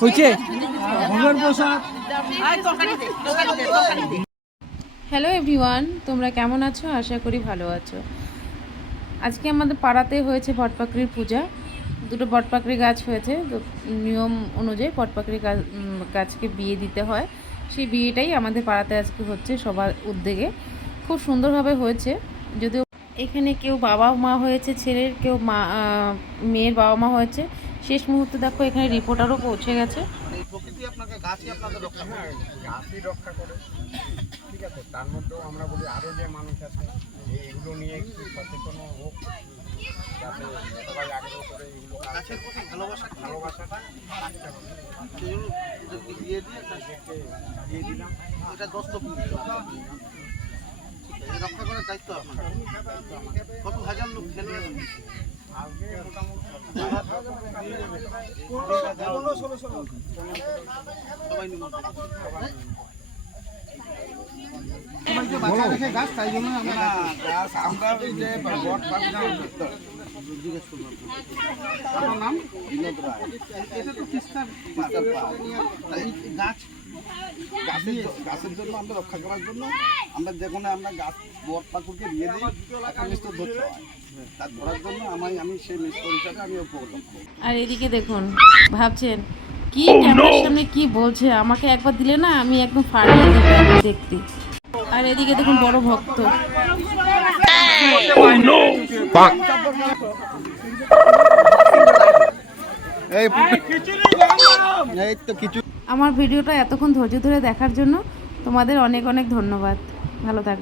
হয়েছে ভোগের প্রসাদ। Hello everyone, তোমরা কেমন আছো? আশা করি ভালো আছো। আজকে আমাদের পাড়াতে হয়েছে বটপাকড়ির পূজা। দুটো বটপাকড়ি গাছ হয়েছে, তো নিয়ম অনুযায়ী বটপাকড়ি গাছকে বিয়ে দিতে হয়। সেই বিয়েটাই আমাদের পাড়াতে আজকে হচ্ছে সবার উদ্যোগে। খুব সুন্দরভাবে হয়েছে। যদিও এখানে কেউ বাবা মা হয়েছে ছেলের, কেউ মেয়ের বাবা মা হয়েছে। শেষ মুহূর্তে দেখো এখানে রিপোর্টারও পৌঁছে গেছে। প্রকৃতি আপনাকে গাছই আপনাকে রক্ষা করে, গাছই রক্ষা করে, ঠিক আছে। তার মধ্যেও আমরা বলি আরও যে মানুষ আছে এইগুলো নিয়ে একটু সচেতন হোক, যাতে সবাই আগ্রহ করে এগুলো গাছের প্রতি ভালোবাসাটা দিয়ে দিয়ে দিলাম। এটা দস্তক রক্ষা করার দায়িত্ব আপনার। কত হাজার লোক খেলে আজকে মোটামুটি সবাই বাচ্চা রেখে গাছ, তাই জন্য আমরা গাছ আমরা যে জিজ্ঞেস করবো আপনার নাম বিনোদ রায়। এটা তো তিস্তার গাছ, গাছের জন্য আমরা রক্ষা করার জন্য আমরা যেখানে আমরা গাছ বট পাকুরকে দিয়ে দিই, একটা মিস্ত্র ধরতে হয়, তার ধরার জন্য আমি সেই মিস্ত্র হিসাবে আমি উপলব্ধ। আর এদিকে দেখুন, ভাবছেন কি ক্যামেরার সামনে কি বলছে, আমাকে একবার দিলে না আমি একদম ফাটিয়ে দিতাম দেখতে। আর এদিকে দেখুন বড় ভক্ত। আমার ভিডিওটা এতক্ষণ ধৈর্য ধরে দেখার জন্য তোমাদের অনেক অনেক ধন্যবাদ। ভালো থাকবে।